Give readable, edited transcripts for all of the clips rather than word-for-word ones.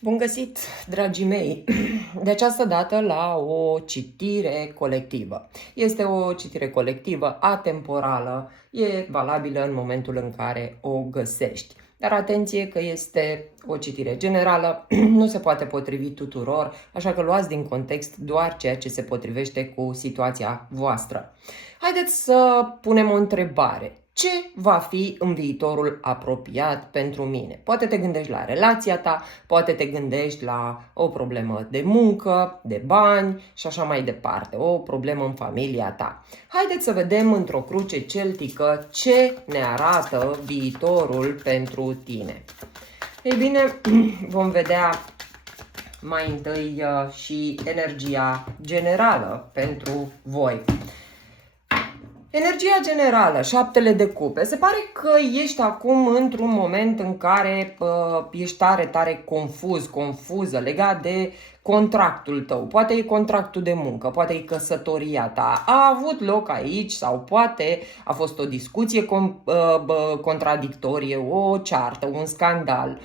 Bun găsit, dragii mei, de această dată la o citire colectivă. Este o citire colectivă atemporală, e valabilă în momentul în care o găsești. Dar atenție că este o citire generală, nu se poate potrivi tuturor, așa că luați din context doar ceea ce se potrivește cu situația voastră. Haideți să punem o întrebare. Ce va fi în viitorul apropiat pentru mine? Poate te gândești la relația ta, poate te gândești la o problemă de muncă, de bani și așa mai departe, o problemă în familia ta. Haideți să vedem într-o cruce celtică ce ne arată viitorul pentru tine. Ei bine, vom vedea mai întâi și energia generală pentru voi. Energia generală, șaptele de cupe. Se pare că ești acum într-un moment în care ești tare confuză, legat de contractul tău. Poate e contractul de muncă, poate e căsătoria ta. A avut loc aici sau poate a fost o discuție contradictorie, o ceartă, un scandal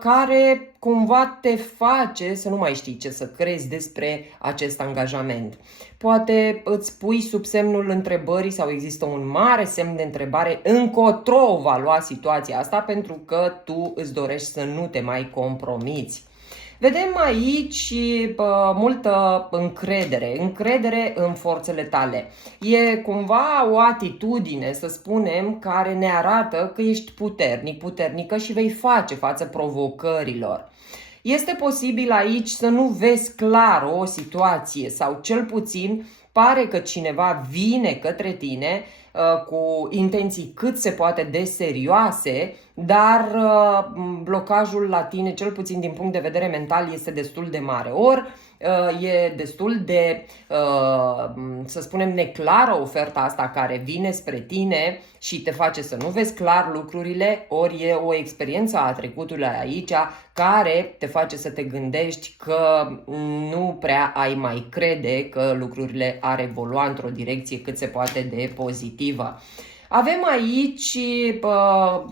care cumva te face să nu mai știi ce să crezi despre acest angajament. Poate îți pui sub semnul întrebării sau există un mare semn de întrebare încotro va lua situația asta pentru că tu îți dorești să nu te mai compromiți. Vedem aici multă încredere în forțele tale. E cumva o atitudine, să spunem, care ne arată că ești puternică și vei face față provocărilor. Este posibil aici să nu vezi clar o situație sau cel puțin pare că cineva vine către tine cu intenții cât se poate de serioase, dar blocajul la tine, cel puțin din punct de vedere mental, este destul de mare. Ori e destul de, să spunem, neclară oferta asta care vine spre tine și te face să nu vezi clar lucrurile, ori e o experiență a trecutului aici care te face să te gândești că nu prea ai mai crede că lucrurile ar evolua într-o direcție cât se poate de pozitivă. Avem aici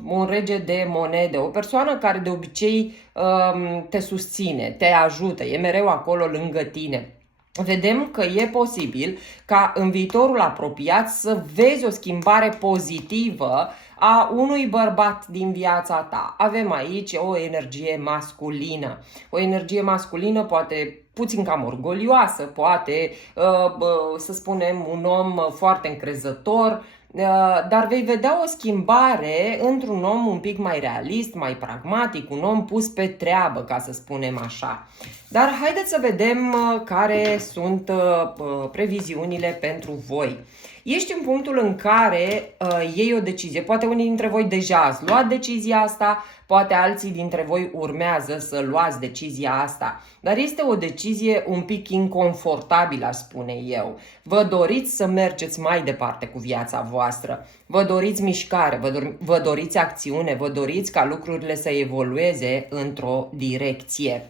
un rege de monede, o persoană care de obicei te susține, te ajută, e mereu acolo lângă tine. Vedem că e posibil ca în viitorul apropiat să vezi o schimbare pozitivă a unui bărbat din viața ta. Avem aici o energie masculină. O energie masculină poate puțin cam orgolioasă, poate, să spunem, un om foarte încrezător, dar vei vedea o schimbare într-un om un pic mai realist, mai pragmatic, un om pus pe treabă, ca să spunem așa. Dar haideți să vedem care sunt previziunile pentru voi. Ești în punctul în care iei o decizie. Poate unii dintre voi deja ați luat decizia asta, poate alții dintre voi urmează să luați decizia asta. Dar este o decizie un pic inconfortabilă, aș spune eu. Vă doriți să mergeți mai departe cu viața voastră. Vă doriți mișcare, vă doriți acțiune, vă doriți ca lucrurile să evolueze într-o direcție.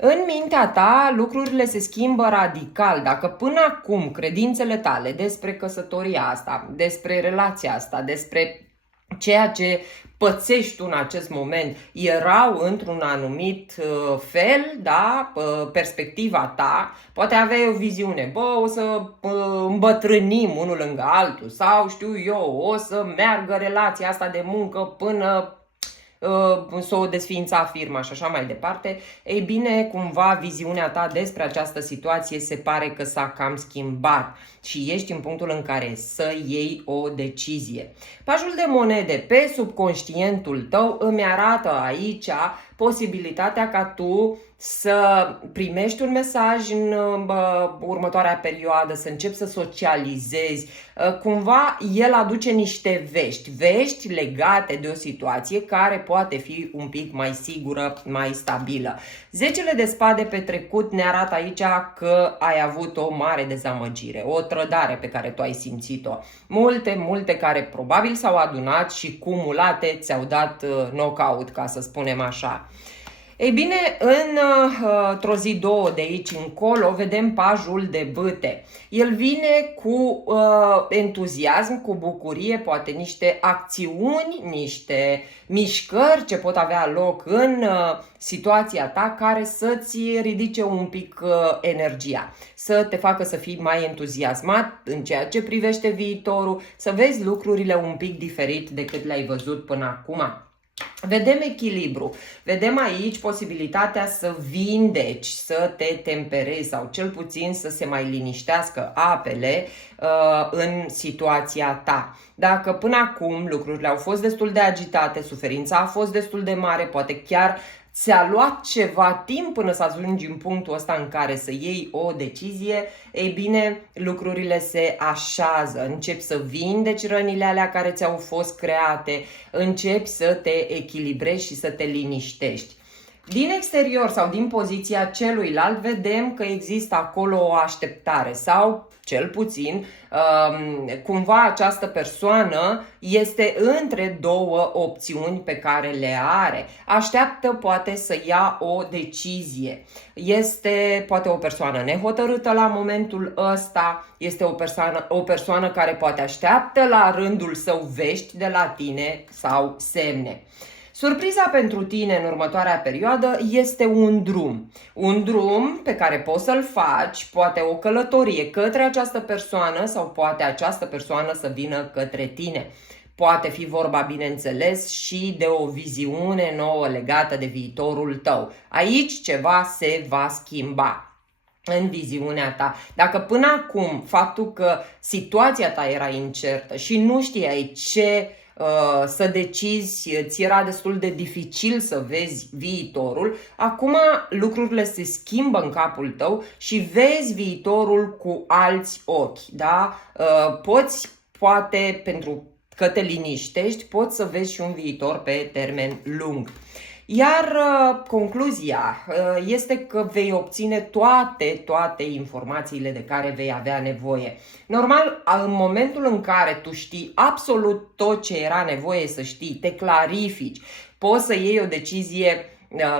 În mintea ta lucrurile se schimbă radical. Dacă până acum credințele tale despre căsătoria asta, despre relația asta, despre ceea ce pățești tu în acest moment erau într-un anumit fel, da, perspectiva ta, poate aveai o viziune, o să îmbătrânim unul lângă altul sau știu eu, o să meargă relația asta de muncă până să o desființa firma și așa mai departe. Ei bine, cumva viziunea ta despre această situație se pare că s-a cam schimbat și ești în punctul în care să iei o decizie. Pajul de monede pe subconștientul tău îmi arată aici posibilitatea ca tu să primești un mesaj în următoarea perioadă, să începi să socializezi. Cumva el aduce niște vești legate de o situație care poate fi un pic mai sigură, mai stabilă. Zecele de spade pe trecut ne arată aici că ai avut o mare dezamăgire, o trădare pe care tu ai simțit-o. Multe care probabil s-au adunat și cumulate ți-au dat knockout, ca să spunem așa. Ei bine, într-o zi, două de aici încolo, vedem pajul de bâte. El vine cu entuziasm, cu bucurie, poate niște acțiuni, niște mișcări ce pot avea loc în situația ta care să-ți ridice un pic energia, să te facă să fii mai entuziasmat în ceea ce privește viitorul, să vezi lucrurile un pic diferit decât le-ai văzut până acum. Vedem echilibru, vedem aici posibilitatea să vindeci, să te temperezi sau cel puțin să se mai liniștească apele în situația ta. Dacă până acum lucrurile au fost destul de agitate, suferința a fost destul de mare, poate chiar ți-a luat ceva timp până să ajungi în punctul ăsta în care să iei o decizie, ei bine, lucrurile se așează, începi să vindeci rănile alea care ți-au fost create, începi să te echilibrezi și să te liniștești. Din exterior sau din poziția celuilalt vedem că există acolo o așteptare sau, cel puțin, cumva această persoană este între două opțiuni pe care le are. Așteaptă poate să ia o decizie. Este poate o persoană nehotărâtă la momentul ăsta, este o persoană care poate așteaptă la rândul său vești de la tine sau semne. Surpriza pentru tine în următoarea perioadă este un drum. Un drum pe care poți să-l faci, poate o călătorie către această persoană sau poate această persoană să vină către tine. Poate fi vorba, bineînțeles, și de o viziune nouă legată de viitorul tău. Aici ceva se va schimba în viziunea ta. Dacă până acum faptul că situația ta era incertă și nu știai ce să decizi, ți era destul de dificil să vezi viitorul, acum lucrurile se schimbă în capul tău și vezi viitorul cu alți ochi, da? Poți, poate, pentru că te liniștești, poți să vezi și un viitor pe termen lung. Iar concluzia este că vei obține toate informațiile de care vei avea nevoie. Normal, în momentul în care tu știi absolut tot ce era nevoie să știi, te clarifici, poți să iei o decizie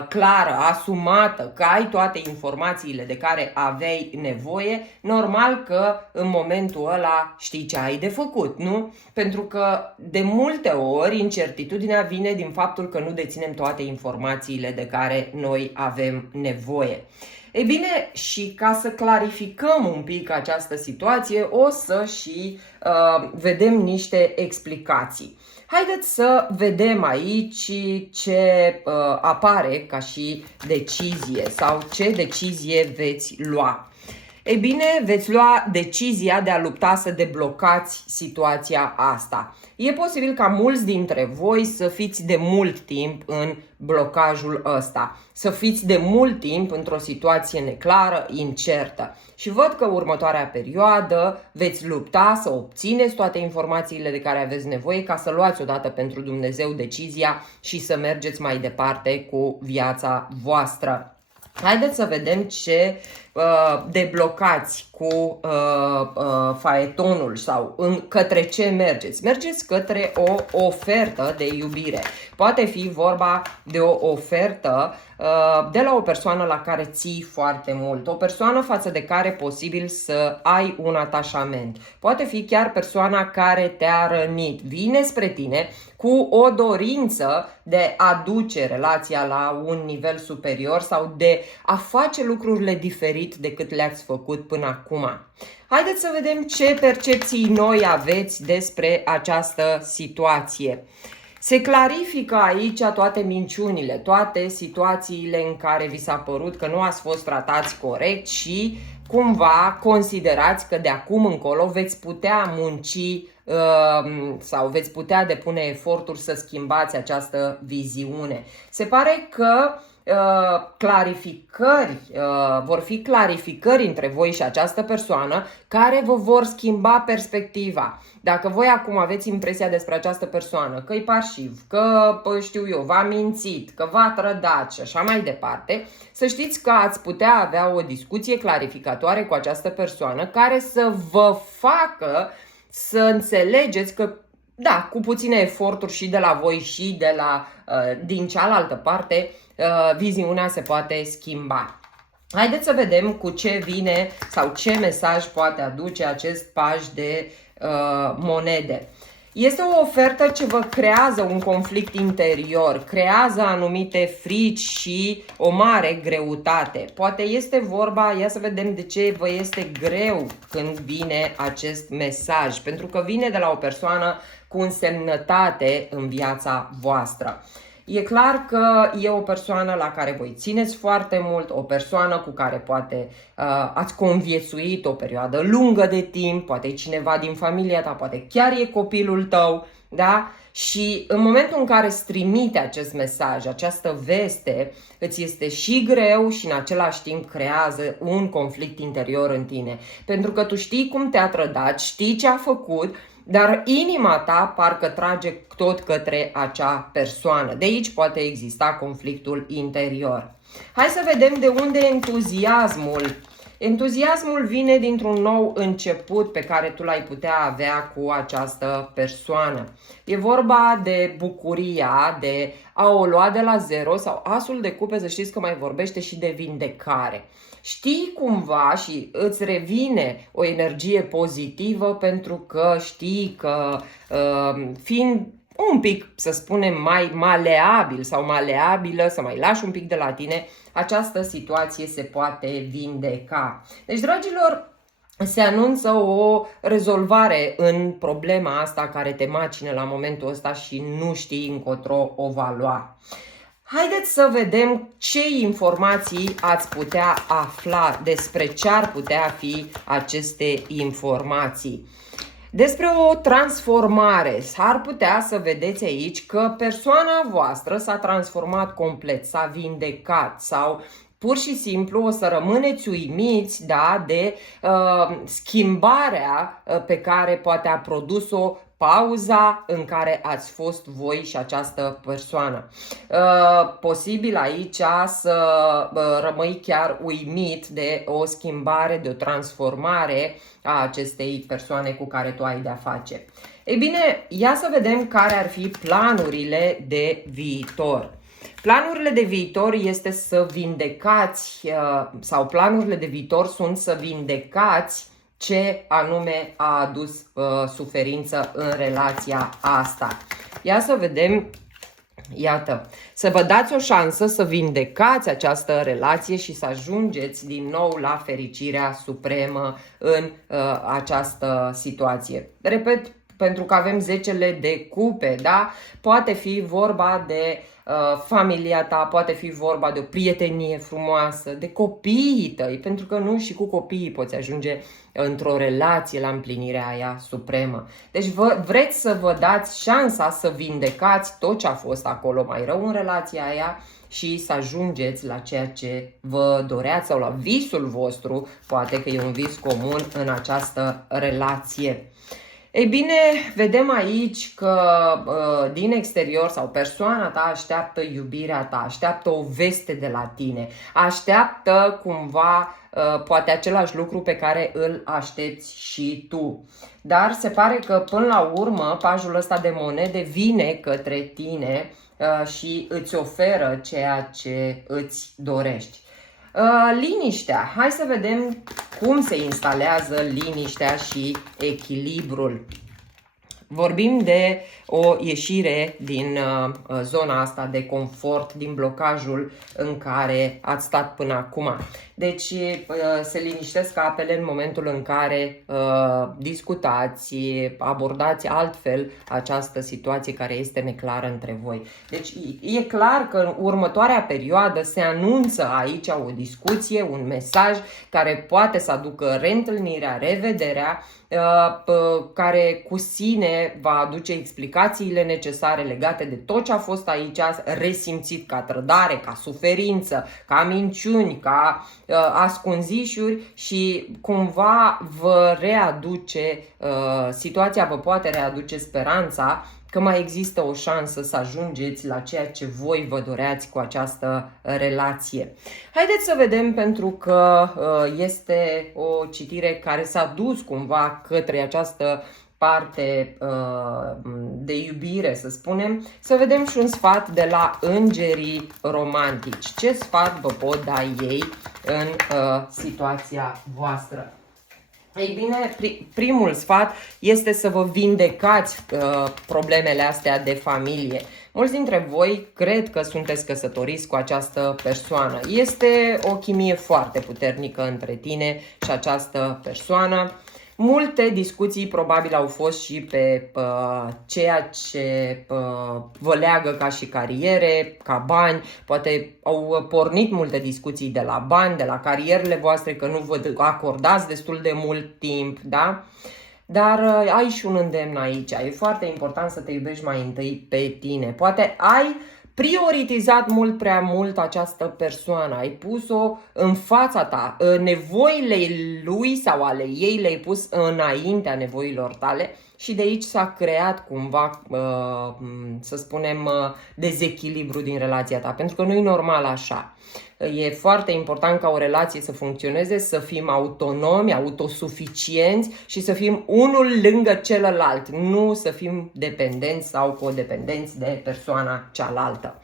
clară, asumată, că ai toate informațiile de care aveai nevoie, normal că în momentul ăla știi ce ai de făcut, nu? Pentru că de multe ori incertitudinea vine din faptul că nu deținem toate informațiile de care noi avem nevoie. Ei bine, și ca să clarificăm un pic această situație, o să și vedem niște explicații. Haideți să vedem aici ce apare ca și decizie sau ce decizie veți lua. Ei bine, veți lua decizia de a lupta să deblocați situația asta. E posibil ca mulți dintre voi să fiți de mult timp în blocajul ăsta, să fiți de mult timp într-o situație neclară, incertă. Și văd că următoarea perioadă veți lupta să obțineți toate informațiile de care aveți nevoie ca să luați odată pentru Dumnezeu decizia și să mergeți mai departe cu viața voastră. Haideți să vedem ce deblocați cu faetonul sau către ce mergeți. Mergeți către o ofertă de iubire. Poate fi vorba de o ofertă de la o persoană la care ții foarte mult, o persoană față de care posibil să ai un atașament. Poate fi chiar persoana care te-a rănit. Vine spre tine cu o dorință de a duce relația la un nivel superior sau de a face lucrurile diferit decât le-ați făcut până acum. Haideți să vedem ce percepții noi aveți despre această situație. Se clarifică aici toate minciunile, toate situațiile în care vi s-a părut că nu ați fost tratați corect și cumva considerați că de acum încolo veți putea munci sau veți putea depune eforturi să schimbați această viziune. Se pare că vor fi clarificări între voi și această persoană care vă vor schimba perspectiva. Dacă voi acum aveți impresia despre această persoană că e parșiv, că știu eu, v-a mințit, că v-a trădat și așa mai departe, să știți că ați putea avea o discuție clarificatoare cu această persoană care să vă facă să înțelegeți că da, cu puține eforturi și de la voi și de la, din cealaltă parte, viziunea se poate schimba. Haideți să vedem cu ce vine sau ce mesaj poate aduce acest paj de monede. Este o ofertă ce vă creează un conflict interior, creează anumite frici și o mare greutate. Poate este vorba, ia să vedem de ce vă este greu când vine acest mesaj, pentru că vine de la o persoană cu însemnătate în viața voastră. E clar că e o persoană la care voi țineți foarte mult, o persoană cu care poate ați conviețuit o perioadă lungă de timp, poate e cineva din familia ta, poate chiar e copilul tău, da? Și în momentul în care îți trimite acest mesaj, această veste, îți este și greu și în același timp creează un conflict interior în tine. Pentru că tu știi cum te-a trădat, știi ce a făcut, dar inima ta parcă trage tot către acea persoană. De aici poate exista conflictul interior. Hai să vedem de unde entuziasmul. Entuziasmul vine dintr-un nou început pe care tu l-ai putea avea cu această persoană. E vorba de bucuria de a o lua de la zero sau asul de cupe, să știți că mai vorbește și de vindecare. Știi cumva și îți revine o energie pozitivă pentru că știi că fiind un pic, să spunem, mai maleabil sau maleabilă, să mai lași un pic de la tine, această situație se poate vindeca. Deci, dragilor, se anunță o rezolvare în problema asta care te macină la momentul ăsta și nu știi încotro o va lua. Haideți să vedem ce informații ați putea afla, despre ce ar putea fi aceste informații. Despre o transformare, s-ar putea să vedeți aici că persoana voastră s-a transformat complet, s-a vindecat sau pur și simplu o să rămâneți uimiți, da, de schimbarea pe care poate a produs-o pauza în care ați fost voi și această persoană. Posibil aici să rămâi chiar uimit de o schimbare, de o transformare a acestei persoane cu care tu ai de-a face. Ei bine, ia să vedem care ar fi planurile de viitor. Planurile de viitor este să vindecați, sau planurile de viitor sunt să vindecați ce anume a adus suferință în relația asta. Ia să vedem, iată, să vă dați o șansă să vindecați această relație și să ajungeți din nou la fericirea supremă în această situație. Repet, pentru că avem 10 de cupe, da? Poate fi vorba de familia ta, poate fi vorba de o prietenie frumoasă, de copiii tăi, pentru că nu și cu copiii poți ajunge într-o relație la împlinirea aia supremă. Deci vreți să vă dați șansa să vindecați tot ce a fost acolo mai rău în relația aia și să ajungeți la ceea ce vă doreați sau la visul vostru, poate că e un vis comun în această relație. Ei bine, vedem aici că din exterior sau persoana ta așteaptă iubirea ta, așteaptă o veste de la tine, așteaptă cumva poate același lucru pe care îl aștepți și tu. Dar se pare că până la urmă pajul ăsta de monede vine către tine și îți oferă ceea ce îți dorești. Liniștea. Hai să vedem cum se instalează liniștea și echilibrul. Vorbim de o ieșire din zona asta de confort, din blocajul în care ați stat până acum. Deci se liniștesc apele în momentul în care discutați, abordați altfel această situație care este neclară între voi. Deci e clar că în următoarea perioadă se anunță aici o discuție, un mesaj care poate să aducă reîntâlnirea, revederea, care cu sine va aduce explicațiile necesare legate de tot ce a fost aici resimțit ca trădare, ca suferință, ca minciuni, ca ascunzișuri și cumva vă readuce, situația vă poate readuce speranța că mai există o șansă să ajungeți la ceea ce voi vă doreați cu această relație. Haideți să vedem, pentru că este o citire care s-a dus cumva către această parte de iubire, să spunem, să vedem și un sfat de la îngerii romantici. Ce sfat vă pot da ei în situația voastră? Ei bine, primul sfat este să vă vindecați problemele astea de familie. Mulți dintre voi cred că sunteți căsătoriți cu această persoană. Este o chimie foarte puternică între tine și această persoană. Multe discuții probabil au fost și pe ceea ce vă leagă ca și cariere, ca bani. Poate au pornit multe discuții de la bani, de la carierele voastre, că nu vă acordați destul de mult timp, da? Dar ai și un îndemn aici. E foarte important să te iubești mai întâi pe tine. Poate ai prioritizat mult prea mult această persoană, ai pus-o în fața ta, nevoile lui sau ale ei le-ai pus înaintea nevoilor tale și de aici s-a creat cumva, să spunem, dezechilibru din relația ta, pentru că nu e normal așa. E foarte important ca o relație să funcționeze, să fim autonomi, autosuficienți și să fim unul lângă celălalt, nu să fim dependenți sau codependenți de persoana cealaltă.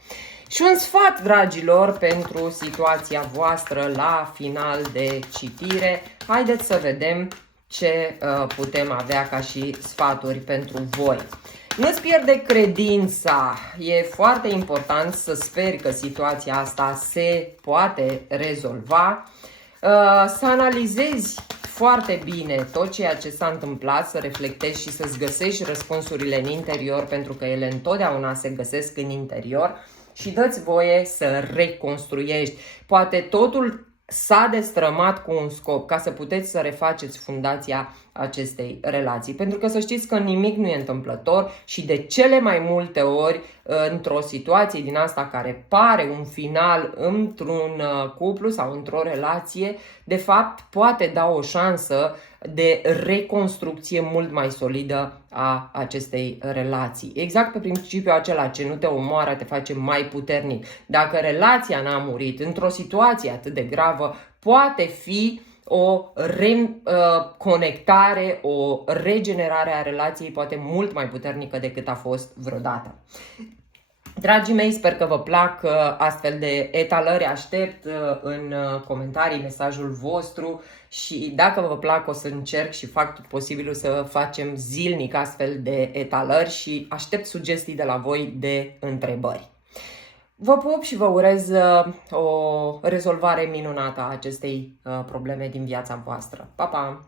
Și un sfat, dragilor, pentru situația voastră la final de citire. Haideți să vedem ce putem avea ca și sfaturi pentru voi. Nu-ți pierde credința. E foarte important să speri că situația asta se poate rezolva. Să analizezi foarte bine tot ceea ce s-a întâmplat, să reflectezi și să-ți găsești răspunsurile în interior, pentru că ele întotdeauna se găsesc în interior, și dă-ți voie să reconstruiești. Poate totul s-a destrămat cu un scop, ca să puteți să refaceți fundația acestei relații. Pentru că să știți că nimic nu e întâmplător și de cele mai multe ori, într-o situație din asta care pare un final într-un cuplu sau într-o relație, de fapt poate da o șansă de reconstrucție mult mai solidă a acestei relații. Exact pe principiul acela, ce nu te omoară, te face mai puternic. Dacă relația n-a murit într-o situație atât de gravă, poate fi o reconectare, o regenerare a relației, poate mult mai puternică decât a fost vreodată. Dragii mei, sper că vă plac astfel de etalări. Aștept în comentarii mesajul vostru și dacă vă plac o să încerc și fac tot posibilul să facem zilnic astfel de etalări și aștept sugestii de la voi de întrebări. Vă pup și vă urez o rezolvare minunată a acestei probleme din viața voastră. Pa, pa!